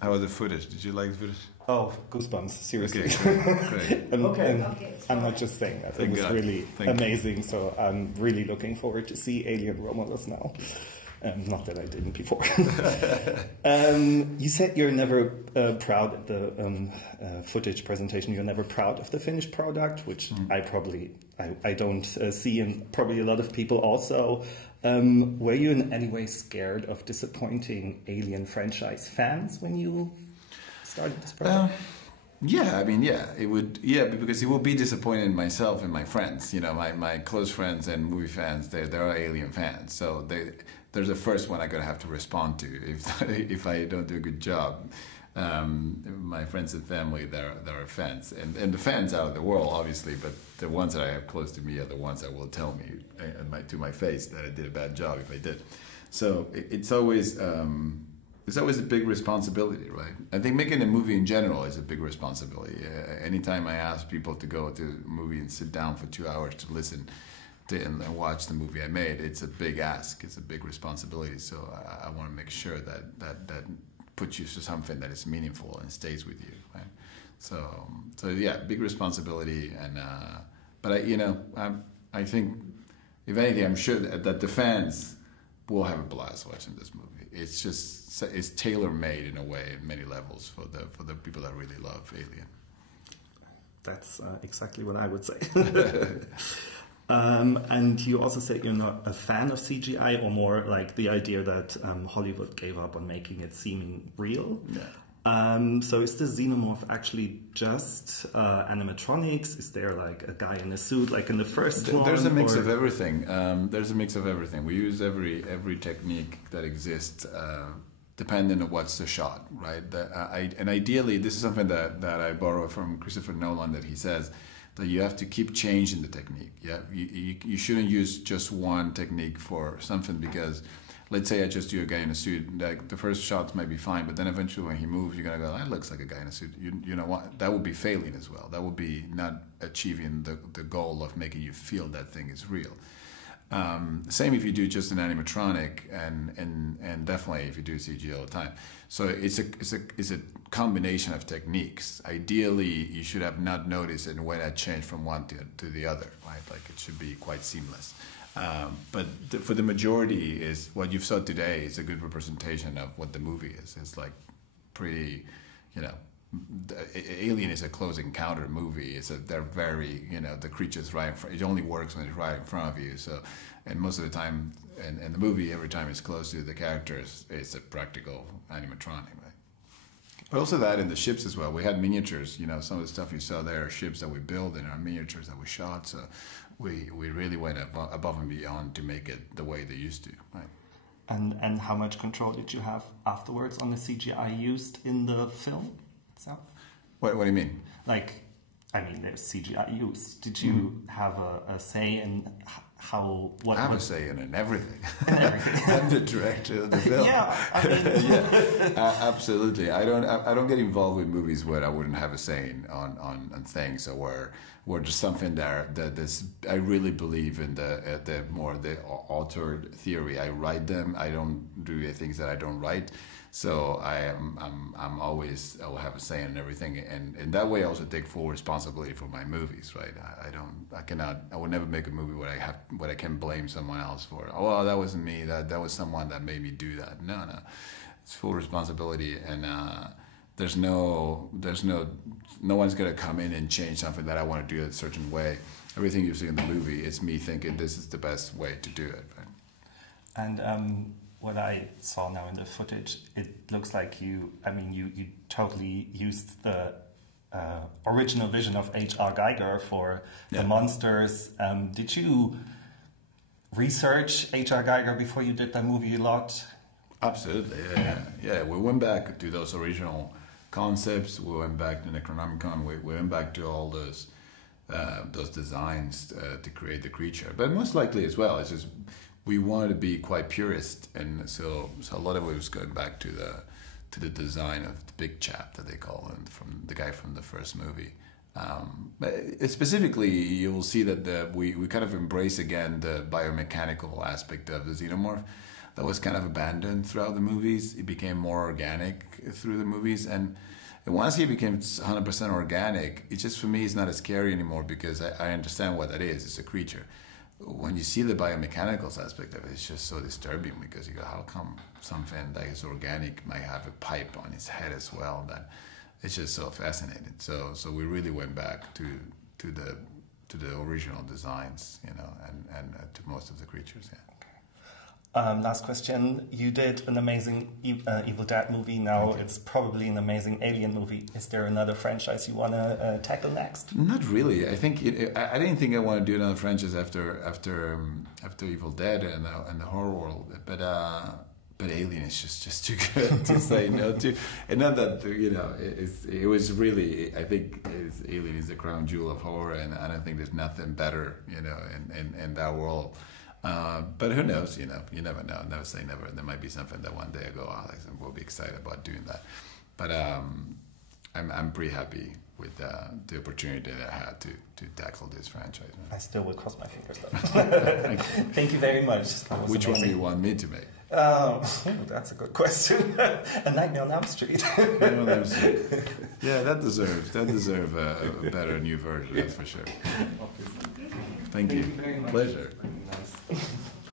How was the footage? Did you like the footage? Oh, goosebumps! Seriously. Okay, great. Okay. I'm not just saying that. It was really amazing. So I'm really looking forward to see Alien Romulus now. Not that I didn't before. You said you're never proud of the footage presentation. You're never proud of the finished product, which I don't see, and probably a lot of people also. Were you in any way scared of disappointing Alien franchise fans when you started this project? It would. Yeah, because it will be disappointing myself and my friends. You know, my close friends and movie fans. They're Alien fans, so they're the first one I'm gonna have to respond to if I don't do a good job. My friends and family, they're fans, and the fans out of the world, obviously, but the ones that I have close to me are the ones that will tell me to my face that I did a bad job if I did. So it's always a big responsibility, right? I think making a movie in general is a big responsibility. Anytime I ask people to go to a movie and sit down for 2 hours to listen to and watch the movie I made, it's a big ask. It's a big responsibility. So I want to make sure that puts you to something that is meaningful and stays with you, right? So yeah, big responsibility. And but I think if anything, I'm sure that the fans will have a blast watching this movie. It's tailor-made in a way, in many levels, for the people that really love Alien. That's exactly what I would say. And you also said you're not a fan of CGI, or more like the idea that Hollywood gave up on making it seeming real. Yeah. So is the xenomorph actually just animatronics? Is there like a guy in a suit like in the first one? There's a mix of everything. There's a mix of everything. We use every technique that exists, depending on what's the shot, right? And ideally, this is something that I borrow from Christopher Nolan, that he says that you have to keep changing the technique. Yeah, you shouldn't use just one technique for something, because let's say I just do a guy in a suit, like the first shots might be fine, but then eventually when he moves, you're gonna go, that looks like a guy in a suit. You know what? That would be failing as well. That would be not achieving the goal of making you feel that thing is real. Same if you do just an animatronic, and definitely if you do CG all the time. So it's a combination of techniques. Ideally, you should have not noticed and when I change from one to the other, right? Like it should be quite seamless. But for the majority, is what you've saw today is a good representation of what the movie is. It's like pretty, Alien is a close encounter movie. They're very, the creature's right in front. It only works when it's right in front of you. So, and most of the time, in the movie, every time it's close to the characters, it's a practical animatronic, right? But also that in the ships as well. We had miniatures. Some of the stuff you saw there are ships that we built and are miniatures that we shot. So we really went above and beyond to make it the way they used to, right? And how much control did you have afterwards on the CGI used in the film itself? What do you mean? There's CGI used. Did you have a say in how? I have a say in everything. Everything. I'm the director of the film. Absolutely. I don't get involved with movies where I wouldn't have a say on things, or where there's something there that I really believe in the altered theory. I write them. I don't do things that I don't write. So I will have a say in everything, and in that way I also take full responsibility for my movies, right? I would never make a movie where I can blame someone else for, oh, well, that wasn't me, that was someone that made me do that. No, it's full responsibility, and there's no one's gonna come in and change something that I want to do a certain way. Everything you see in the movie is me thinking this is the best way to do it, right? And what I saw now in the footage, it looks like you totally used the original vision of H.R. Geiger for the monsters. Did you research H.R. Geiger before you did the movie a lot? Absolutely, yeah. We went back to those original concepts. We went back to Necronomicon. We went back to all those designs to create the creature. But most likely as well, it's just we wanted to be quite purist, and so a lot of it was going back to the design of the big chap that they call him, from the guy from the first movie. But specifically, you will see that we kind of embrace again the biomechanical aspect of the xenomorph. that was kind of abandoned throughout the movies. It became more organic through the movies, and once it became 100% organic, it just, for me, it's not as scary anymore because I understand what that is. It's a creature. When you see the biomechanical aspect of it, it's just so disturbing because you go, how come something that is organic might have a pipe on its head as well? That it's just so fascinating. So we really went back to the original designs, you know, and to most of the creatures. Yeah. Last question. You did an amazing Evil Dead movie. Now it's probably an amazing Alien movie. Is there another franchise you want to tackle next? Not really. I think I didn't think I want to do another franchise after Evil Dead and the horror world. But Alien is just too good to say no to. And not that, you know, it was really, I think Alien is the crown jewel of horror, and I don't think there's nothing better, you know, in that world. But who knows, you know, you never know. Never say never. There might be something that one day I go, oh, we'll be excited about doing that. But I'm pretty happy with the opportunity that I had to tackle this franchise. I still will cross my fingers though. Thank you very much. Which one do you want me to make? That's a good question. A Nightmare on Elm Street. Yeah, that deserves a better new version, that's for sure. Thank you. Very much. Pleasure.